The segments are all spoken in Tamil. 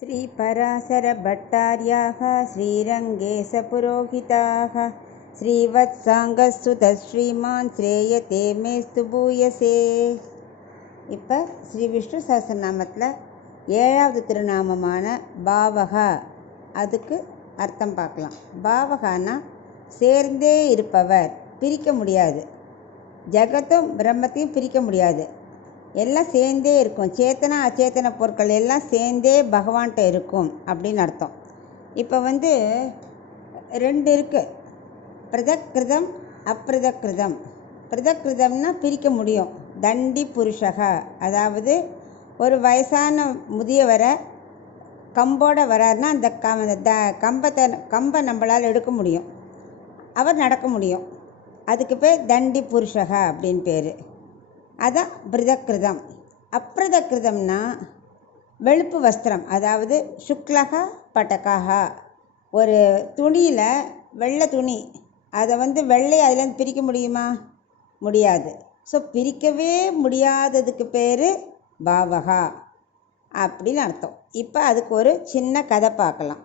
श्रीपराशरभट्टार्याः श्रीरङ्गेशपुरोहिताः श्रीवत्साङ्गसुतः श्रीमान् श्रेयते मेस्तु பூயசே. இப்போ ஸ்ரீ விஷ்ணு சஹஸ்ரநாமத்தில் 7வது திருநாமமான பாவகா, அதுக்கு அர்த்தம் பார்க்கலாம். பாவகானா சேர்ந்தே இருப்பவர், பிரிக்க முடியாது. ஜகத்தும் பிரம்மத்தையும் பிரிக்க முடியாது, எல்லாம் சேர்ந்தே இருக்கும். சேத்தனா அச்சேத்தன பொருட்கள் எல்லாம் சேர்ந்தே பகவான்கிட்ட இருக்கும் அப்படின்னு அர்த்தம். இப்போ ரெண்டு இருக்குது, பிரதக்கிருதம் அப்பிரதக்கிருதம். பிரதக்கிருதம்னா பிரிக்க முடியும். தண்டி புருஷகா, அதாவது ஒரு வயசான முதியவரை கம்போட வராருன்னா அந்த கம்பை நம்மளால் எடுக்க முடியும், அவர் நடக்க முடியும். அதுக்கு பேர் தண்டி புருஷகா அப்படின்னு பேர். அதான் பிரதக்கிருதம். அப்பிரதக்கிருதம்னா வெளுப்பு வஸ்திரம், அதாவது சுக்லகா பட்டகாகா, ஒரு துணியில் வெள்ளை துணி, அதை வெள்ளை அதுலேருந்து பிரிக்க முடியுமா? முடியாது. ஸோ பிரிக்கவே முடியாததுக்கு பேர் பாவகா அப்படின்னு அர்த்தம். இப்போ அதுக்கு ஒரு சின்ன கதை பார்க்கலாம்.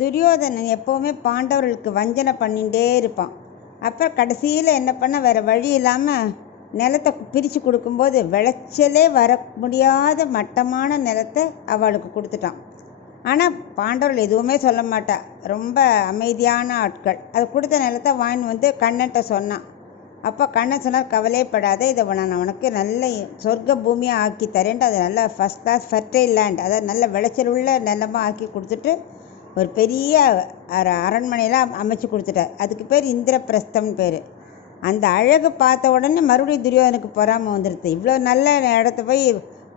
துரியோதனன் எப்போவுமே பாண்டவர்களுக்கு வஞ்சனை பண்ணிகிட்டே இருப்பான். அப்புறம் கடைசியில் என்ன பண்ண, வேறு வழி இல்லாமல் நிலத்தை பிரித்து கொடுக்கும்போது விளைச்சலே வர முடியாத மட்டமான நிலத்தை அவளுக்கு கொடுத்துட்டான். ஆனால் பாண்டவர்கள் எதுவுமே சொல்ல மாட்டா, ரொம்ப அமைதியான ஆட்கள். அது கொடுத்த நிலத்தை வாங்கி கண்ணன்ட்ட சொன்னான். அப்போ கண்ணன் சொன்னார், கவலைப்படாத, இதை நான் உனக்கு நல்ல சொர்க்க பூமியாக ஆக்கி தரேன்ட்டு அது நல்ல ஃபஸ்ட் கிளாஸ் ஃபர்டைல் லேண்ட், அதாவது நல்ல விளைச்சல் உள்ள நிலமாக ஆக்கி கொடுத்துட்டு ஒரு பெரிய அரண்மனையெல்லாம் அமைச்சு கொடுத்துட்டார். அதுக்கு பேர் இந்திரபிரஸ்தம்னு பேர். அந்த அழகு பார்த்த உடனே மறுபடியும் துரியோதனுக்கு பொறாமல் வந்துடுது. இவ்வளோ நல்ல இடத்த போய்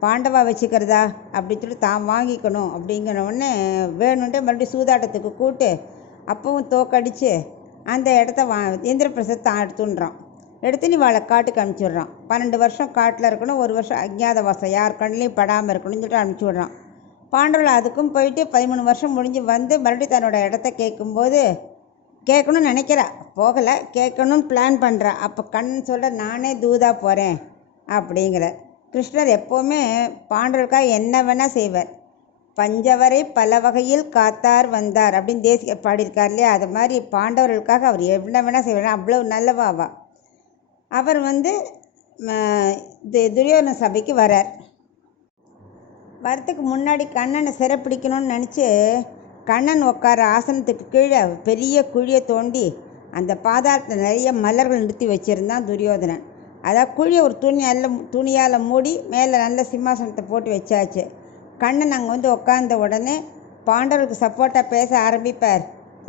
பாண்டவா வச்சுக்கிறதா அப்படின்னு சொல்லி தான் வாங்கிக்கணும் அப்படிங்கிற உடனே வேணுன்ட்டு மறுபடியும் சூதாட்டத்துக்கு கூட்டு அப்பவும் தோக்கடித்து அந்த இடத்த இந்திரபிரசத்தை எடுத்துன்றான். எடுத்து நீ வாழை காட்டுக்கு அனுப்பிச்சி விட்றான். 12 வருஷம் காட்டில் இருக்கணும், 1 வருஷம் அஜ்ஞாதவாசம், யார் கண்ணிலையும் படாமல் இருக்கணும்னு சொல்லிட்டு அனுப்பிச்சி விட்றான். பாண்டவர்கள் அதுக்கும் போயிட்டு 13 வருஷம் முடிஞ்சு மறுபடியும் தன்னோட இடத்த கேட்கணும்னு நினைக்கிறா, போகலை, கேட்கணும்னு பிளான் பண்ணுறா. அப்போ கண்ணன் சொல்கிற, நானே தூதா போகிறேன் அப்படிங்கிற. கிருஷ்ணர் எப்போவுமே பாண்டவர்களுக்காக என்ன வேணால் செய்வார். பஞ்சவரை பல வகையில் காத்தார் வந்தார் அப்படின்னு தேசிய பாடியிருக்கார் இல்லையா? அது மாதிரி பாண்டவர்களுக்காக அவர் என்ன வேணால் செய்வார். அவ்வளோ நல்லவாவா. அவர் துரியோதன சபைக்கு வரார். வரத்துக்கு முன்னாடி கண்ணனை சிறைப்பிடிக்கணும்னு நினச்சி கண்ணன் உட்கார ஆசனத்துக்கு கீழே பெரிய குழியை தோண்டி அந்த பாதாளத்தில் நிறைய மலர்கள் நிறுத்தி வச்சுருந்தான் துரியோதனன். அதாவது குழியை ஒரு துணியால் மூடி மேலே நல்ல சிம்மாசனத்தை போட்டு வச்சாச்சு. கண்ணன் அங்கே உட்கார்ந்த உடனே பாண்டவருக்கு சப்போர்ட்டாக பேச ஆரம்பிப்பார்.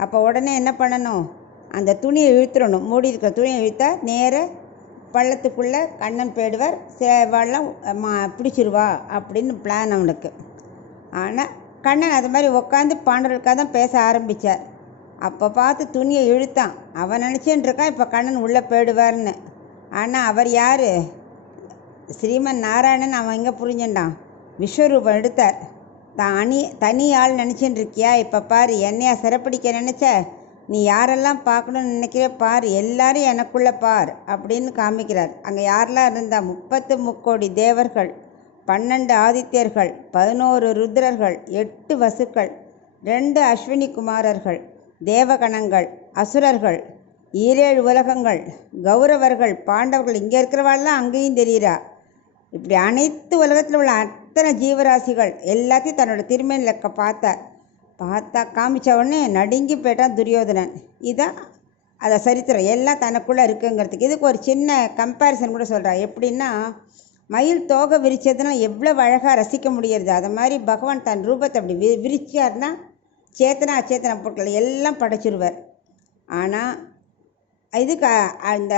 அப்போ உடனே என்ன பண்ணணும், அந்த துணியை இழுத்துடணும். மூடி இருக்கிற துணியை இழுத்தா நேர பள்ளத்துக்குள்ளே கண்ணன் போயிடுவார், சேவாலாம் பிடிச்சிருவா அப்படின்னு பிளான் அவனுக்கு. ஆனால் கண்ணன் அது மாதிரி உட்காந்து பாண்டவர்களுக்காக தான் பேச ஆரம்பித்தார். அப்போ பார்த்து துணியை இழுத்தான். அவன் நினச்சின்னு இருக்கான் இப்போ கண்ணன் உள்ளே போயிடுவார்னு. ஆனால் அவர் யார்? ஸ்ரீமன் நாராயணன். அவன் எங்கே புரிஞ்சுட்டான்? விஸ்வரூபம் எடுத்தார். தான் தனி ஆள் நினச்சின்னு இருக்கியா? இப்போ பாரு, என்னையா சிறப்பிடிக்க நினச்ச, நீ யாரெல்லாம் பார்க்கணுன்னு நினைக்கிற பார், எல்லாரும் எனக்குள்ளே பார் அப்படின்னு காமிக்கிறார். அங்கே யாரெல்லாம் இருந்தா? 30 முக்கோடி தேவர்கள், 12 ஆதித்யர்கள், 11 ருத்ரர்கள், 8 வசுக்கள், 2 அஸ்வினி குமாரர்கள், தேவகணங்கள், அசுரர்கள், 7 உலகங்கள், கௌரவர்கள், பாண்டவர்கள். இங்கே இருக்கிறவாள்லாம் அங்கேயும் தெரிகிறா. இப்படி அனைத்து உலகத்தில் உள்ள அத்தனை ஜீவராசிகள் எல்லாத்தையும் தன்னோட திருமேனில் பார்த்தா காமிச்ச உடனே நடுங்கி போயிட்டான் துரியோதனன். இதான் அதை சரித்திரம் எல்லாம் தனக்குள்ளே இருக்குங்கிறதுக்கு. இதுக்கு ஒரு சின்ன கம்பேரிசன் கூட சொல்கிறா. எப்படின்னா, மயில் தோகை விரிச்சதுன்னா எவ்வளோ அழகாக ரசிக்க முடியறது. அது மாதிரி பகவான் தன் ரூபத்தை அப்படி விரிச்சார்னா சேத்தனா அச்சேத்தன பொருட்களை எல்லாம் படைச்சிருவார். ஆனால் இதுக்கு அந்த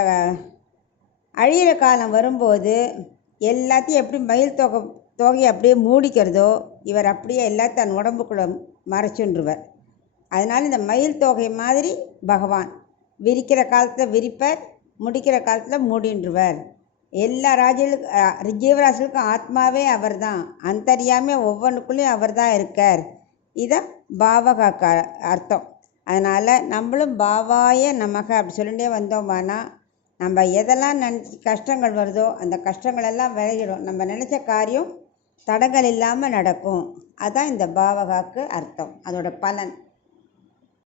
அழியிற காலம் வரும்போது எல்லாத்தையும் எப்படி மயில் தோகையை அப்படியே மூடிக்கிறதோ, இவர் அப்படியே எல்லாத்தையும் தன் உடம்புக்குள்ளே மறைச்சுன்றுவர். அதனால் இந்த மயில் தோகை மாதிரி பகவான் விரிக்கிற காலத்தில் விரிப்பர், முடிக்கிற காலத்தில் மூடின்றுவர். எல்லா ஜீவராசிகளுக்கும் ஆத்மாவே அவர் தான், அந்தரியாமே ஒவ்வொன்றுக்குள்ளேயும் அவர் தான் இருக்கார். இதான் பாவகா அர்த்தம். அதனால் நம்மளும் பாவாய நமக அப்படி சொல்லிகிட்டே வந்தோமானா நம்ம எதெல்லாம் கஷ்டங்கள் வருதோ அந்த கஷ்டங்களெல்லாம் விலகிடும். நம்ம நினச்ச காரியம் தடங்கள் இல்லாமல் நடக்கும். அதுதான் இந்த பாவகாக்கு அர்த்தம், அதோட பலன்.